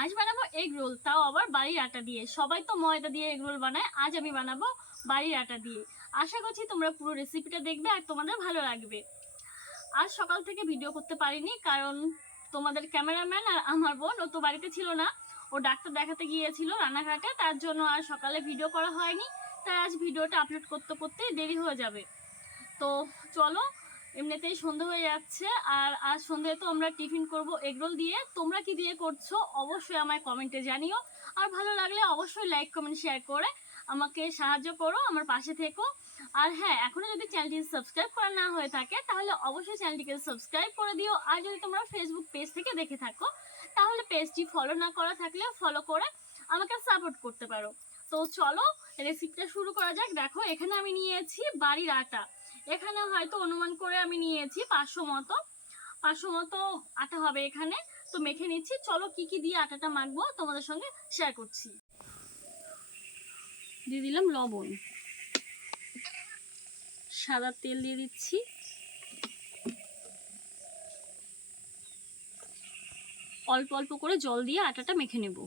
আজ বানাবো egg roll, তাও আবার বাড়ির আটা দিয়ে। সবাই তো ময়দা দিয়ে এগ রোল বানায়, আজ আমি বানাবো বাড়ির আটা দিয়ে। আশা করছি তোমরা পুরো রেসিপিটা দেখবে আর তোমাদের ভালো লাগবে। আজ সকাল থেকে ভিডিও করতে পারিনি, কারণ তোমাদের ক্যামেরাম্যান আর আমার বোন, ও তো বাড়িতে ছিল না। ও ডাক্তার দেখাতে গিয়েছিল রান্নাঘাটে, তার জন্য আর সকালে ভিডিও করা হয়নি। তাই আজ ভিডিওটা আপলোড করতে করতে দেরি হয়ে যাবে। তো চলো এমনিতেই সন্ধে হয়ে যাচ্ছে, আর আজ সন্ধ্যায় তো আমরা টিফিন করব এগরোল দিয়ে। তোমরা কি দিয়ে করছ অবশ্যই আমায় কমেন্টে জানিও। আর ভালো লাগলে অবশ্যই লাইক কমেন্ট শেয়ার করে আমাকে সাহায্য করো, আমার পাশে থেকো। আর হ্যাঁ এখনও যদি চ্যানেলটি সাবস্ক্রাইব করা না হয়ে থাকে, তাহলে অবশ্যই চ্যানেলটিকে সাবস্ক্রাইব করে দিও। আর যদি তোমরা ফেসবুক পেজ থেকে দেখে থাকো, তাহলে পেজটি ফলো না করা থাকলে ফলো করে আমাকে সাপোর্ট করতে পারো। তো চলো রেসিপিটা শুরু করা যাক। দেখো, এখানে আমি নিয়েছি বাড়ির আটা। এখানে হয়তো অনুমান করে আমি নিয়েছি পাঁচশো মতো। পাঁচশো মতো আটা হবে এখানে। তো মেখে নিচ্ছি। চলো কি কি দিয়ে আটাটা মাখবো তোমাদের সঙ্গে শেয়ার করছি। দিয়ে দিলাম লবণ। সাদা তেল দিয়ে দিচ্ছি। অল্প অল্প করে জল দিয়ে আটাটা মেখে নেব।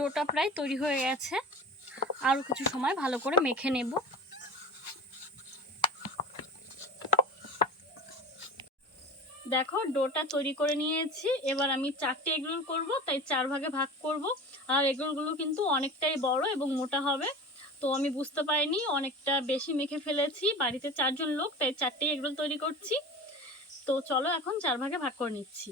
ডোটা প্রায় তৈরি হয়ে গেছে। আরও কিছু সময় ভালো করে মেখে নেব। দেখো, ডোটা তৈরি করে নিয়েছি। এবার আমি চারটে এগরোল করব, তাই চার ভাগে ভাগ করব। আর এগরোলগুলো কিন্তু অনেকটাই বড় এবং মোটা হবে। তো আমি বুঝতে পারিনি, অনেকটা বেশি মেখে ফেলেছি। বাড়িতে চারজন লোক, তাই চারটে এগরোল তৈরি করছি। তো চলো এখন চার ভাগে ভাগ করে নিচ্ছি।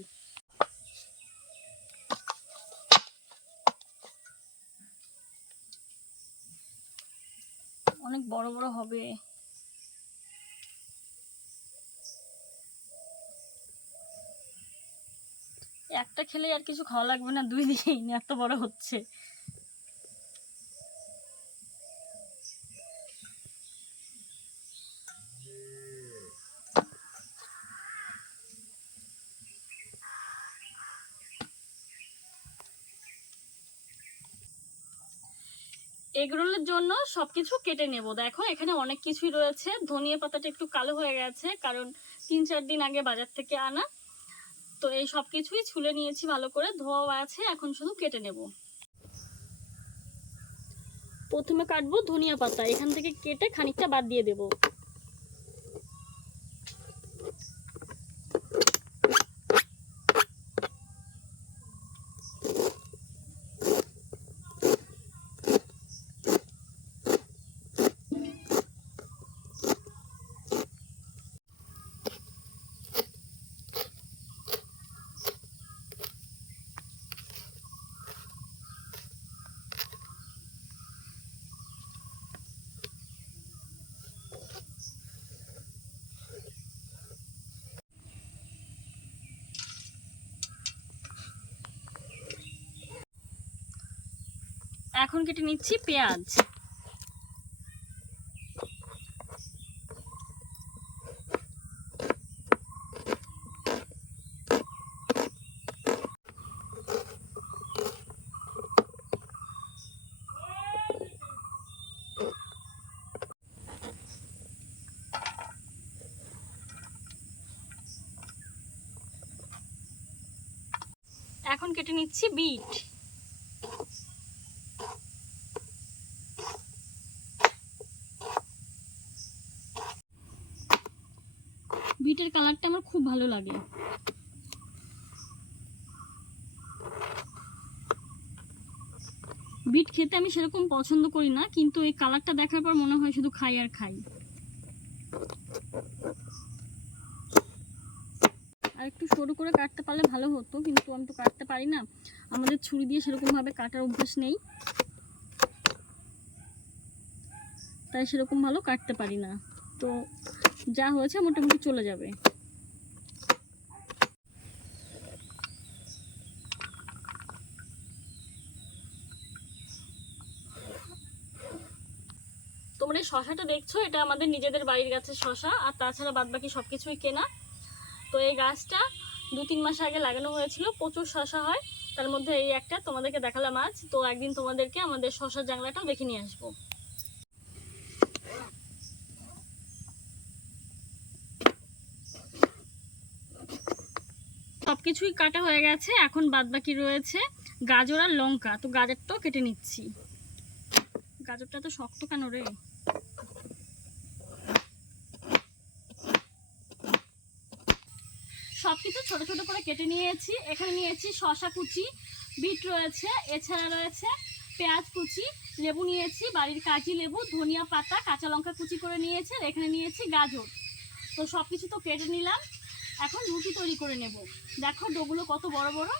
অনেক বড় বড় হবে। একটা খেলে আর কিছু খাওয়া লাগবে না, দুই দিকেই এত বড় হচ্ছে। এগরোলের জন্য সবকিছু কেটে নেব। দেখো, এখানে অনেক কিছুই রয়েছে। ধনিয়া পাতাটা একটু কালো হয়ে গেছে, কারণ তিন চার দিন আগে বাজার থেকে আনা। তো এই সব কিছুই ছুলে নিয়েছি ভালো করে। ধোয়া আছে, এখন শুধু কেটে নেব। প্রথমে কাটবো ধনিয়া পাতা। এখান থেকে কেটে খানিকটা বাদ দিয়ে দেব। এখন কেটে নিচ্ছি পেঁয়াজ। এখন কেটে নিচ্ছি বিট বিটের কালারটা আমার খুব ভালো লাগে। বিট খেতে আমি সেরকম পছন্দ করি না, কিন্তু এই কালারটা দেখার পর মনে হয় শুধু খাই আর খাই। আর একটু সরু করে কাটতে পারলে ভালো হতো, কিন্তু আমি তো কাটতে পারি না। আমাদের ছুরি দিয়ে সেরকমভাবে কাটার অভ্যাস নেই। তাই সেরকম ভালো কাটতে পারি না। তো যা হয়েছে মোটামুটি চলে যাবে। শশাটা দেখছ? এটা আমাদের নিজেদের বাড়ির গাছের শশা, আর তাছাড়া বাদ বাকি সব কিছুই কেনা। তো এই গাছটা দু তিন মাস আগে লাগানো হয়েছিল, প্রচুর শশা হয়। তার মধ্যে এই একটা তোমাদেরকে দেখালাম আজ। তো একদিন তোমাদেরকে আমাদের শশার জাংলাটাও দেখে নিয়ে আসব। সব কিছুই কাটা হয়ে গেছে, এখন বাদ বাকি রয়েছে গাজর আর লঙ্কা। তো গাজরটাও কেটে নিচ্ছি। গাজরটা তো শক্ত কেন রে? সব কিছু ছোটো ছোটো করে কেটে নিয়েছি। এখানে নিয়েছি শশা কুচি, বিট রয়েছে, এছাড়া রয়েছে পেঁয়াজ কুচি, লেবু নিয়েছি, বাড়ির কাঁচি লেবু, ধনিয়া পাতা, কাঁচা লঙ্কা কুচি করে নিয়েছি, আর এখানে নিয়েছি গাজর। তো সব কিছু তো কেটে নিলাম। এখন রুটি তৈরি করে নেব। দেখো ডোগুলো কত বড় বড়।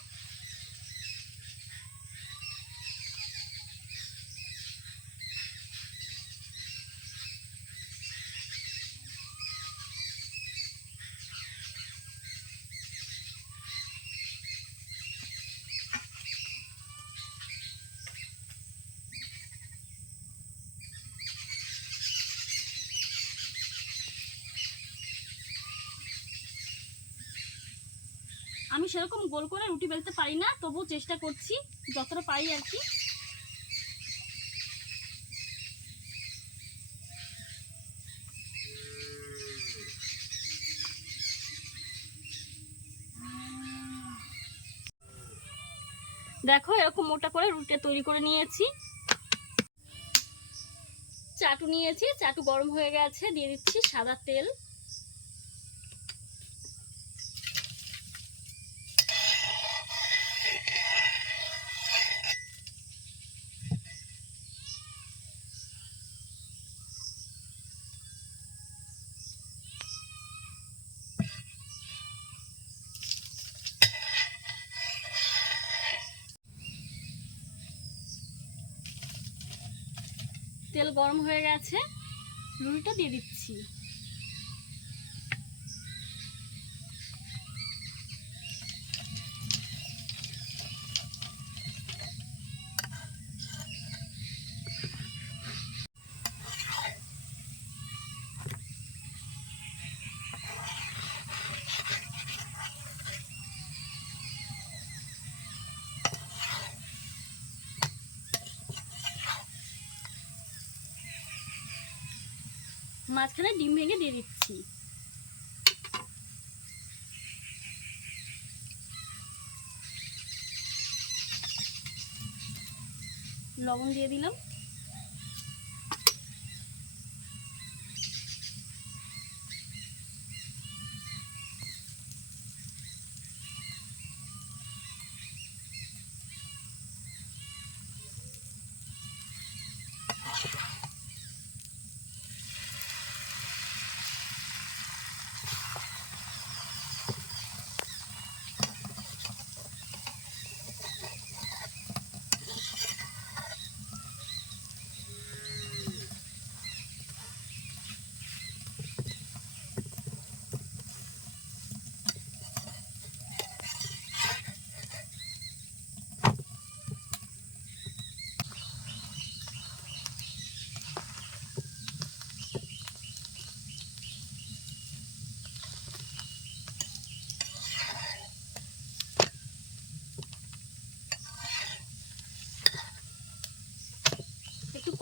সেরকম গোল করে রুটি বেলতে পারি না তবু চেষ্টা করছি, যতটা পারি আর কি। দেখো, এরকম মোটা করে রুটি তৈরি করে নিয়েছি। চাটু নিয়েছি, চাটু গরম হয়ে গেছে, দিয়ে দিচ্ছি সাদা তেল। তেল গরম হয়ে গেছে লুড়িটা দিয়ে দিচ্ছি। মাঝখানে ডিম ভেঙে দিয়ে দিচ্ছি। লবণ দিয়ে দিলাম।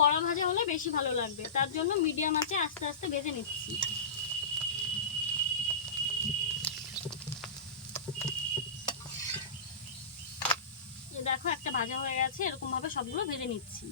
কড়া ভাজা হলে বেশি ভালো লাগবে। তার জন্য মিডিয়াম আছে, আস্তে আস্তে ভেজে নিচ্ছি। দেখো, একটা ভাজা হয়ে গেছে এরকম ভাবে সবগুলো ভেজে নিচ্ছি।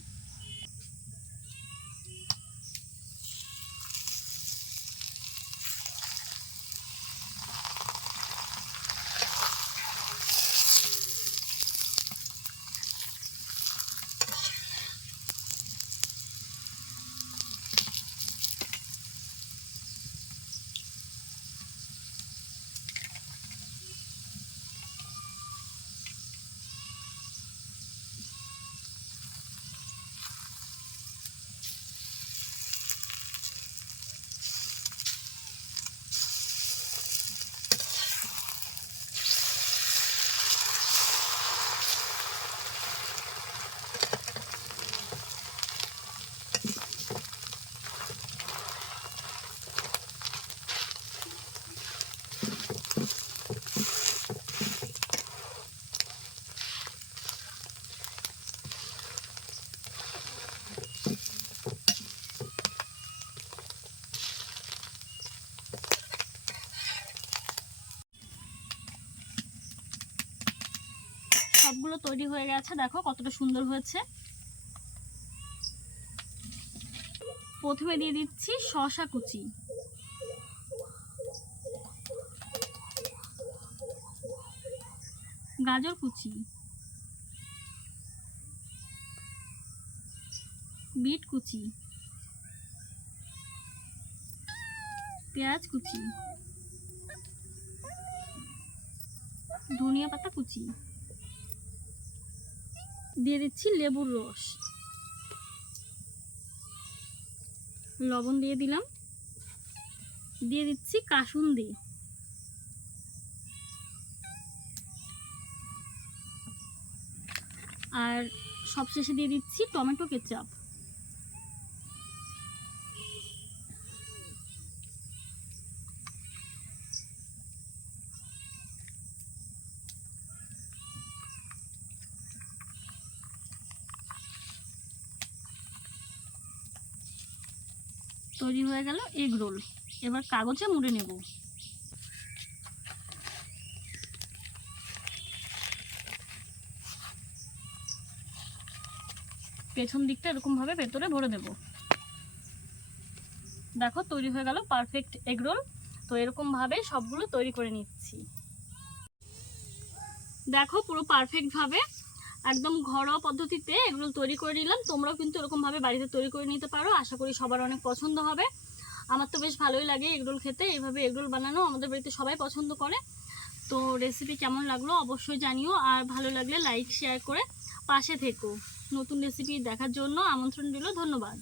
তৈরি হয়ে গেছে, দেখো কতটা সুন্দর হয়েছে। প্রথমে দিয়ে দিচ্ছি শসা কুচি। গাজর কুচি। বিট কুচি। পেঁয়াজ কুচি। ধনিয়া পাতা কুচি। দিয়ে দিচ্ছি লেবুর রস। লবণ দিয়ে দিলাম। দিয়ে দিচ্ছি কাসুন্দি। আর সবশেষে দিয়ে দিচ্ছি টমেটো কেচাপ। তৈরি হয়ে গেল এগ রোল। এবার কাগজে মুড়ে নেব। পেছন দিকটা এরকম ভাবে ভেতরে ভরে দেব। দেখো, তৈরি হয়ে গেল পারফেক্ট এগ রোল তো এরকম ভাবে সবগুলো তৈরি করে নিচ্ছি। দেখো, পুরো পারফেক্ট ভাবে একদম ঘরোয়া পদ্ধতিতে এগুলো তৈরি করে নিলাম। তোমরাও কিন্তু এরকমভাবে বাড়িতে তৈরি করে নিতে পারো। আশা করি সবার অনেক পছন্দ হবে। আমার তো বেশ ভালোই লাগে এগরোল খেতে। এইভাবে এগরোল বানানো আমাদের বাড়িতে সবাই পছন্দ করে। তো রেসিপি কেমন লাগল অবশ্যই জানিও। আর ভালো লাগলে লাইক শেয়ার করে পাশে থেকো। নতুন রেসিপি দেখার জন্য আমন্ত্রণ দিল ধন্যবাদ।